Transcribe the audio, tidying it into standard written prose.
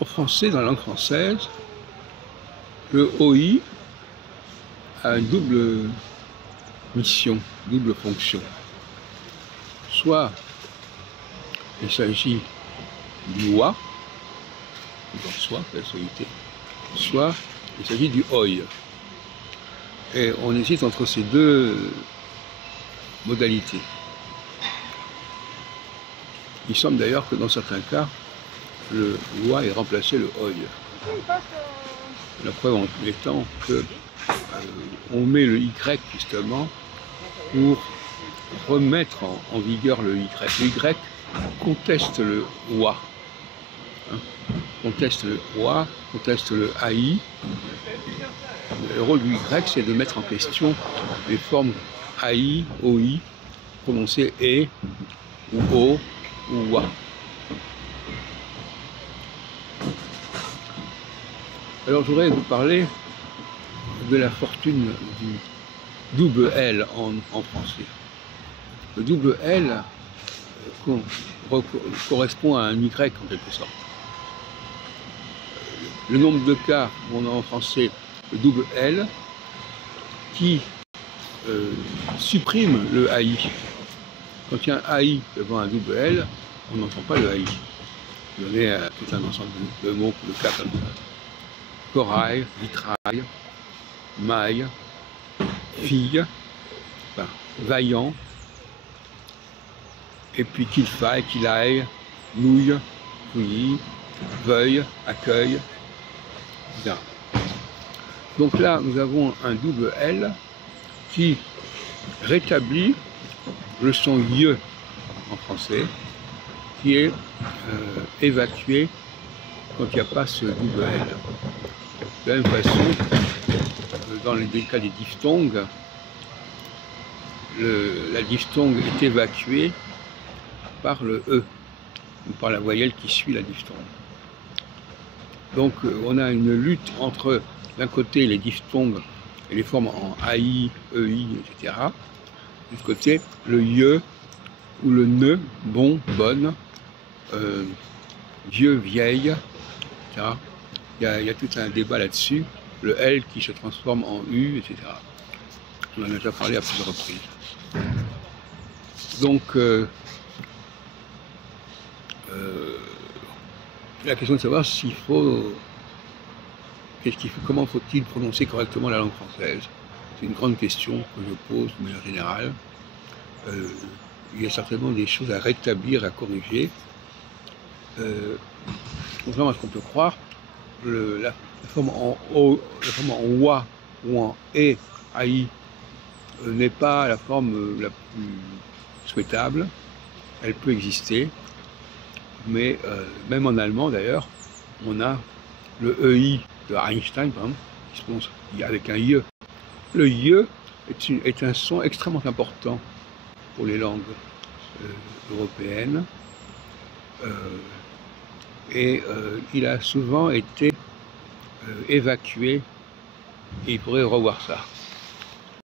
En français, dans la langue française, le OI a une double mission, double fonction. Soit il s'agit du wa, soit il s'agit du oi. Et on hésite entre ces deux modalités. Il semble d'ailleurs que dans certains cas, le wa ait remplacé le oi. La preuve en étant que on met le y justement pour remettre en vigueur le y. Le y conteste le wa, conteste le wa, conteste le ai. Le rôle du y, c'est de mettre en question les formes ai, oi, prononcées e, ou o, ou wa. Alors je voudrais vous parler de la fortune du double L en français. Le double L correspond à un Y en quelque sorte. Le nombre de cas où on a en français le double L qui supprime le AI. Quand il y a un AI devant un double L, on n'entend pas le AI. Vous avez tout un ensemble de mots, de cas comme ça. Corail, vitrail, maille, fille, enfin, vaillant, et puis qu'il faille, qu'il aille, nouille, fouillis, veuille, accueil, etc. Donc là, nous avons un double L qui rétablit le son ye en français, qui est évacué quand il n'y a pas ce double L. De la même façon, dans les cas des diphtongues, la diphtongue est évacuée par le E, ou par la voyelle qui suit la diphtongue. Donc on a une lutte entre, d'un côté, les diphtongues et les formes en AI, EI, etc. De l'autre côté, le ye ou le ne, bon, bonne, vieux, vieille, etc. Il y a tout un débat là-dessus. Le L qui se transforme en U, etc. On en a déjà parlé à plusieurs reprises. Donc, la question de savoir comment faut-il prononcer correctement la langue française. C'est une grande question que je pose de manière générale. Il y a certainement des choses à rétablir, à corriger. Contrairement à ce qu'on peut croire, la forme en O, la forme en wa ou en e, ai, n'est pas la forme la plus souhaitable. Elle peut exister, mais même en allemand d'ailleurs, on a le EI de Einstein, par exemple, qui se prononce avec un IE. Le IE est un son extrêmement important pour les langues européennes. Il a souvent été évacué et il pourrait revoir ça.